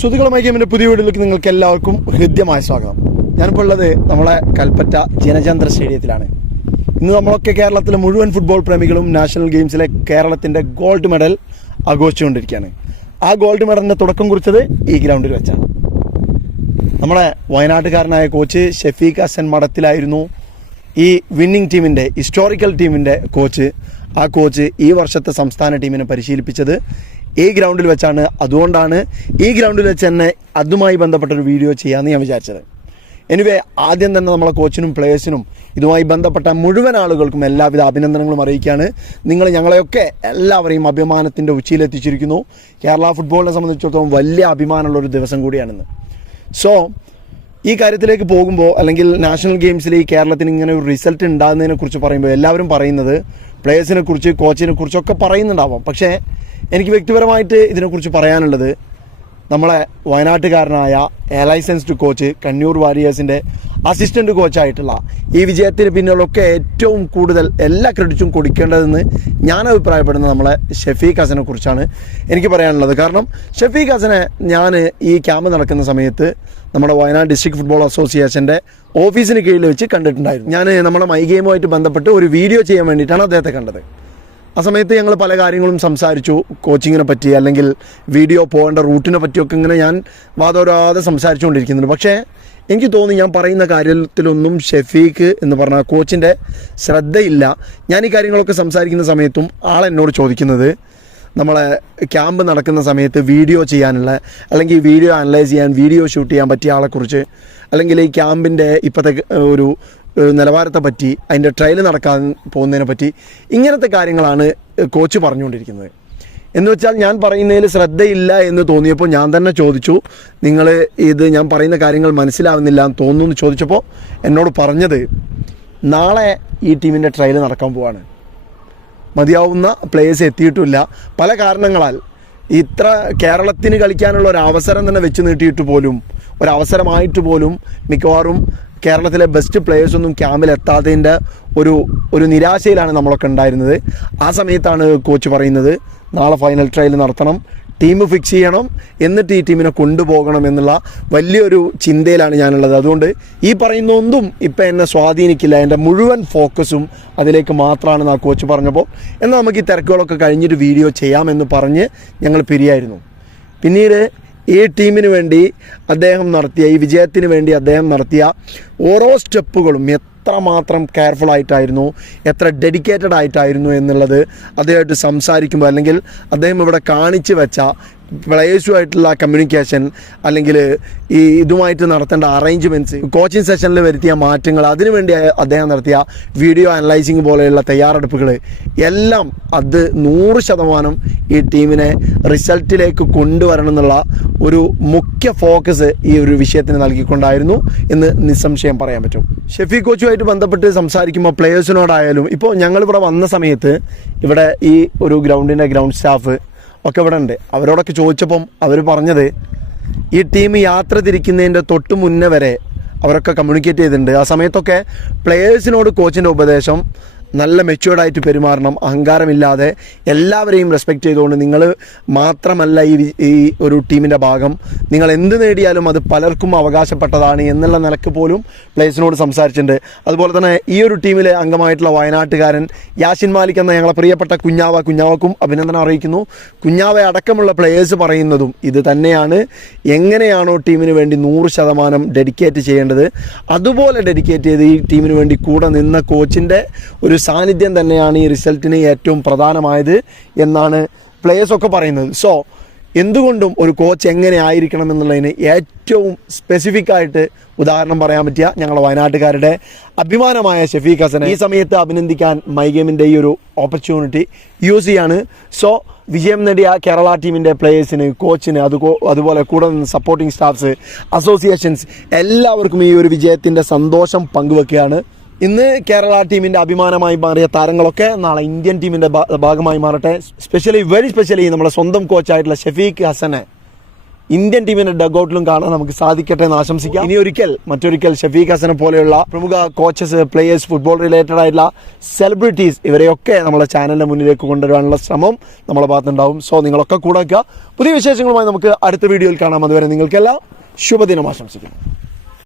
സുധികളുമായി ഗെയിമിന്റെ പുതിയ വീഡിയോയിലേക്ക് നിങ്ങൾക്ക് എല്ലാവർക്കും ഹൃദ്യമായ സ്വാഗതം. ഞാനിപ്പോൾ ഉള്ളത് നമ്മളെ കൽപ്പറ്റ ജനചന്ദ്ര സ്റ്റേഡിയത്തിലാണ്. ഇന്ന് നമ്മളൊക്കെ കേരളത്തിലെ മുഴുവൻ ഫുട്ബോൾ പ്രേമികളും നാഷണൽ ഗെയിംസിലെ കേരളത്തിന്റെ ഗോൾഡ് മെഡൽ ആഘോഷിച്ചുകൊണ്ടിരിക്കുകയാണ്. ആ ഗോൾഡ് മെഡലിന്റെ തുടക്കം കുറിച്ചത് ഈ ഗ്രൗണ്ടിൽ വെച്ചാണ്. നമ്മുടെ വയനാട്ടുകാരനായ കോച്ച് ഷെഫീഖ് ഹസൻ മഠത്തിലായിരുന്നു ഈ വിന്നിംഗ് ടീമിന്റെ ഹിസ്റ്റോറിക്കൽ ടീമിന്റെ കോച്ച് ആ കോച്ച് ഈ വർഷത്തെ സംസ്ഥാന ടീമിനെ പരിശീലിപ്പിച്ചത് ഈ ഗ്രൗണ്ടിൽ വെച്ചാണ്. അതുകൊണ്ടാണ് ഈ ഗ്രൗണ്ടിൽ വെച്ച് തന്നെ അതുമായി ബന്ധപ്പെട്ടൊരു വീഡിയോ ചെയ്യാമെന്ന് ഞാൻ വിചാരിച്ചത്. എനിവേ ആദ്യം തന്നെ നമ്മളെ കോച്ചിനും പ്ലേയേഴ്സിനും ഇതുമായി ബന്ധപ്പെട്ട മുഴുവൻ ആളുകൾക്കും എല്ലാവിധ അഭിനന്ദനങ്ങളും അറിയിക്കുകയാണ്. നിങ്ങൾ ഞങ്ങളെയൊക്കെ എല്ലാവരെയും അഭിമാനത്തിന്റെ ഉച്ചയിലെത്തിച്ചിരിക്കുന്നു. കേരള ഫുട്ബോളിനെ സംബന്ധിച്ചിടത്തോളം വലിയ അഭിമാനമുള്ള ഒരു ദിവസം കൂടിയാണെന്ന്. സോ ഈ കാര്യത്തിലേക്ക് പോകുമ്പോൾ അല്ലെങ്കിൽ നാഷണൽ ഗെയിംസിൽ ഈ കേരളത്തിന് ഇങ്ങനെ ഒരു റിസൾട്ട് ഉണ്ടാകുന്നതിനെക്കുറിച്ച് പറയുമ്പോൾ എല്ലാവരും പറയുന്നത് പ്ലേയേഴ്സിനെ കുറിച്ച് കോച്ചിനെ കുറിച്ചൊക്കെ പറയുന്നുണ്ടാവാം. പക്ഷേ എനിക്ക് വ്യക്തിപരമായിട്ട് ഇതിനെക്കുറിച്ച് പറയാനുള്ളത് നമ്മളെ വയനാട്ടുകാരനായ ലൈസൻസ്ഡ് കോച്ച് കണ്ണൂർ വാരിയേഴ്സിന്റെ അസിസ്റ്റന്റ് കോച്ചായിട്ടുള്ള ഈ വിജയത്തിന് പിന്നിലൊക്കെ ഏറ്റവും കൂടുതൽ എല്ലാ ക്രെഡിറ്റും കൊടുക്കേണ്ടതെന്ന് ഞാൻ അഭിപ്രായപ്പെടുന്ന നമ്മളെ ഷെഫീഖ് ഹസനെ കുറിച്ചാണ് എനിക്ക് പറയാനുള്ളത്. കാരണം ഷെഫീഖ് ഹസനെ ഞാൻ ഈ ക്യാമ്പ് നടക്കുന്ന സമയത്ത് നമ്മുടെ വയനാട് ഡിസ്ട്രിക്ട് ഫുട്ബോൾ അസോസിയേഷന്റെ ഓഫീസിന് കീഴിൽ വെച്ച് കണ്ടിട്ടുണ്ടായിരുന്നു. ഞാൻ നമ്മുടെ മൈ ഗെയിമുമായിട്ട് ബന്ധപ്പെട്ട് ഒരു വീഡിയോ ചെയ്യാൻ വേണ്ടിയിട്ടാണ് അദ്ദേഹത്തെ കണ്ടത്. ആ സമയത്ത് ഞങ്ങൾ പല കാര്യങ്ങളും സംസാരിച്ചു. കോച്ചിങ്ങിനെ പറ്റി അല്ലെങ്കിൽ വീഡിയോ പോകേണ്ട റൂട്ടിനെ പറ്റിയൊക്കെ ഇങ്ങനെ ഞാൻ വാദോരാതെ സംസാരിച്ചുകൊണ്ടിരിക്കുന്നുണ്ട്. പക്ഷേ എനിക്ക് തോന്നി ഞാൻ പറയുന്ന കാര്യത്തിലൊന്നും ഷെഫീഖ് എന്ന് പറഞ്ഞ കോച്ചിന്റെ ശ്രദ്ധയില്ല. ഞാൻ ഈ കാര്യങ്ങളൊക്കെ സംസാരിക്കുന്ന സമയത്തും ആൾ എന്നോട് ചോദിക്കുന്നത് നമ്മളെ ക്യാമ്പ് നടക്കുന്ന സമയത്ത് വീഡിയോ ചെയ്യാനുള്ള അല്ലെങ്കിൽ വീഡിയോ അനലൈസ് ചെയ്യാൻ വീഡിയോ ഷൂട്ട് ചെയ്യാൻ പറ്റിയ ആളെക്കുറിച്ച് അല്ലെങ്കിൽ ഈ ക്യാമ്പിന്റെ ഇപ്പോഴത്തെ ഒരു നിലവാരത്തെ പറ്റി അതിന്റെ ട്രയൽ നടക്കാൻ പോകുന്നതിനെ പറ്റി ഇങ്ങനത്തെ കാര്യങ്ങളാണ് കോച്ച് പറഞ്ഞുകൊണ്ടിരിക്കുന്നത്. എന്ന് വെച്ചാൽ ഞാൻ പറയുന്നതിൽ ശ്രദ്ധയില്ല എന്ന് തോന്നിയപ്പോൾ ഞാൻ തന്നെ ചോദിച്ചു നിങ്ങൾ ഇത് ഞാൻ പറയുന്ന കാര്യങ്ങൾ മനസ്സിലാവുന്നില്ല എന്ന് തോന്നുന്നു എന്ന് ചോദിച്ചപ്പോൾ എന്നോട് പറഞ്ഞത് നാളെ ഈ ടീമിന്റെ ട്രയൽ നടക്കാൻ പോവാണ്. മതിയാവുന്ന പ്ലേയേഴ്സ് എത്തിയിട്ടില്ല പല കാരണങ്ങളാൽ ഇത്ര കേരളത്തിന് കളിക്കാനുള്ള ഒരു അവസരം തന്നെ വെച്ച് നീട്ടിയിട്ട് പോലും ഒരവസരമായിട്ട് പോലും മിക്കവാറും കേരളത്തിലെ ബെസ്റ്റ് പ്ലേയേഴ്സൊന്നും എത്താത്തതിന്റെ ഒരു ഒരു നിരാശയിലാണ് നമ്മളൊക്കെ ഉണ്ടായിരുന്നത്. ആ സമയത്താണ് കോച്ച് പറയുന്നത് നാളെ ഫൈനൽ ട്രയൽ നടത്തണം ടീം ഫിക്സ് ചെയ്യണം എന്നിട്ട് ഈ ടീമിനെ കൊണ്ടുപോകണം എന്നുള്ള വലിയൊരു ചിന്തയിലാണ് ഞാനുള്ളത്. അതുകൊണ്ട് ഈ പറയുന്ന ഒന്നും ഇപ്പം എന്നെ സ്വാധീനിക്കില്ല. എന്റെ മുഴുവൻ ഫോക്കസും അതിലേക്ക് മാത്രമാണ് ആ കോച്ച് പറഞ്ഞപ്പോൾ എന്നാൽ നമുക്ക് ഈ തിരക്കുകളൊക്കെ കഴിഞ്ഞിട്ട് വീഡിയോ ചെയ്യാമെന്ന് പറഞ്ഞ് ഞങ്ങൾ പിരിയായിരുന്നു. പിന്നീട് ഈ ടീമിന് വേണ്ടി അദ്ദേഹം നടത്തിയ ഈ വിജയത്തിന് വേണ്ടി അദ്ദേഹം നടത്തിയ ഓരോ സ്റ്റെപ്പുകളും എത്രമാത്രം കെയർഫുൾ ആയിട്ടായിരുന്നു എത്ര ഡെഡിക്കേറ്റഡ് ആയിട്ടായിരുന്നു എന്നുള്ളത് അദ്ദേഹമായിട്ട് സംസാരിക്കുമ്പോൾ അല്ലെങ്കിൽ അദ്ദേഹം ഇവിടെ കാണിച്ചു വെച്ച പ്ലേയേഴ്സുമായിട്ടുള്ള കമ്മ്യൂണിക്കേഷൻ അല്ലെങ്കിൽ ഈ ഇതുമായിട്ട് നടത്തേണ്ട അറേഞ്ച്മെന്റ്സ് കോച്ചിങ് സെഷനിൽ വരുത്തിയ മാറ്റങ്ങൾ അതിനുവേണ്ടി അദ്ദേഹം നടത്തിയ വീഡിയോ അനലൈസിങ് പോലെയുള്ള തയ്യാറെടുപ്പുകൾ എല്ലാം അത് നൂറ് ശതമാനം ഈ ടീമിനെ റിസൾട്ടിലേക്ക് കൊണ്ടുവരണം എന്നുള്ള ഒരു മുഖ്യ ഫോക്കസ് ഈ ഒരു വിഷയത്തിന് നൽകിക്കൊണ്ടായിരുന്നു എന്ന് നിസ്സംശയം പറയാൻ പറ്റും. ഷെഫി കോച്ചുമായിട്ട് ബന്ധപ്പെട്ട് സംസാരിക്കുമ്പോൾ പ്ലേയേഴ്സിനോടായാലും ഇപ്പോൾ ഞങ്ങളിവിടെ വന്ന സമയത്ത് ഇവിടെ ഈ ഒരു ഗ്രൗണ്ടിന്റെ ഗ്രൗണ്ട് സ്റ്റാഫ് ഒക്കെ ഇവിടെ ഉണ്ട്. അവരോടൊക്കെ ചോദിച്ചപ്പം അവർ പറഞ്ഞത് ഈ ടീം യാത്ര തിരിക്കുന്നതിന്റെ തൊട്ട് മുന്നേ വരെ അവരൊക്കെ കമ്മ്യൂണിക്കേറ്റ് ചെയ്തിട്ടുണ്ട്. ആ സമയത്തൊക്കെ പ്ലേയേഴ്സിനോട് കോച്ചിന്റെ ഉപദേശം നല്ല മെച്യൂർഡായിട്ട് പെരുമാറണം അഹങ്കാരമില്ലാതെ എല്ലാവരെയും റെസ്പെക്റ്റ് ചെയ്തുകൊണ്ട് നിങ്ങൾ മാത്രമല്ല ഈ ഈ ഒരു ടീമിന്റെ ഭാഗം. നിങ്ങൾ എന്ത് നേടിയാലും അത് പലർക്കും അവകാശപ്പെട്ടതാണ് എന്നുള്ള നിലയ്ക്ക് പോലും പ്ലേസിനോട് സംസാരിച്ചിട്ടുണ്ട്. അതുപോലെ തന്നെ ഈ ഒരു ടീമിലെ അംഗമായിട്ടുള്ള വയനാട്ടുകാരൻ യാഷിൻ മാലിക് എന്ന ഞങ്ങളെ പ്രിയപ്പെട്ട കുഞ്ഞാവ കുഞ്ഞാവക്കും അഭിനന്ദനം അറിയിക്കുന്നു. കുഞ്ഞാവ അടക്കമുള്ള പ്ലേയേഴ്സ് പറയുന്നതും ഇത് തന്നെയാണ്. എങ്ങനെയാണോ ടീമിന് വേണ്ടി നൂറ് ശതമാനം ഡെഡിക്കേറ്റ് ചെയ്യേണ്ടത് അതുപോലെ ഡെഡിക്കേറ്റ് ചെയ്ത് ഈ ടീമിന് വേണ്ടി കൂടെ നിന്ന കോച്ചിന്റെ ഒരു സാന്നിധ്യം തന്നെയാണ് ഈ റിസൾട്ടിന് ഏറ്റവും പ്രധാനമായത് എന്നാണ് പ്ലേയേഴ്സൊക്കെ പറയുന്നത്. സോ എന്തുകൊണ്ടും ഒരു കോച്ച് എങ്ങനെ ആയിരിക്കണം എന്നുള്ളതിന് ഏറ്റവും സ്പെസിഫിക് ആയിട്ട് ഉദാഹരണം പറയാൻ പറ്റിയ ഞങ്ങളുടെ വയനാട്ടുകാരുടെ അഭിമാനമായ ഷെഫീഖ് ഹസനെ ഈ സമയത്ത് അഭിനന്ദിക്കാൻ മൈ ഗെയിമിന്റെ ഈ ഒരു ഓപ്പർച്യൂണിറ്റി യൂസ് ചെയ്യാണ്. സോ വിജയം നേടിയ കേരള ടീമിന്റെ പ്ലേയേഴ്സിന് കോച്ചിന് അത് അതുപോലെ കൂടെ നിന്ന് സപ്പോർട്ടിംഗ് സ്റ്റാഫ്സ് അസോസിയേഷൻസ് എല്ലാവർക്കും ഈ ഒരു വിജയത്തിന്റെ സന്തോഷം പങ്കുവെക്കുകയാണ്. ഇന്ന് കേരള ടീമിന്റെ അഭിമാനമായി മാറിയ താരങ്ങളൊക്കെ നാളെ ഇന്ത്യൻ ടീമിന്റെ ഭാഗമായി മാറട്ടെ. സ്പെഷ്യലി വെരി സ്പെഷ്യലി നമ്മുടെ സ്വന്തം കോച്ചായിട്ടുള്ള ഷെഫീഖ് ഹസനെ ഇന്ത്യൻ ടീമിന്റെ ഡഗൌട്ടിലും കാണാൻ നമുക്ക് സാധിക്കട്ടെ എന്ന് ആശംസിക്കാം. ഇനി ഒരിക്കൽ മറ്റൊരിക്കൽ ഷഫീഖ് ഹസനെ പോലെയുള്ള പ്രമുഖ കോച്ചസ് പ്ലേയേഴ്സ് ഫുട്ബോൾ റിലേറ്റഡ് ആയിട്ടുള്ള സെലിബ്രിറ്റീസ് ഇവരെയൊക്കെ നമ്മുടെ ചാനലിന്റെ മുന്നിലേക്ക് കൊണ്ടുവരാനുള്ള ശ്രമം നമ്മളെ ഭാഗത്തുണ്ടാവും. സോ നിങ്ങളൊക്കെ കൂടെ പുതിയ വിശേഷങ്ങളുമായി നമുക്ക് അടുത്ത വീഡിയോയിൽ കാണാം. അതുവരെ നിങ്ങൾക്കെല്ലാം ശുഭദിനം ആശംസിക്കുന്നു.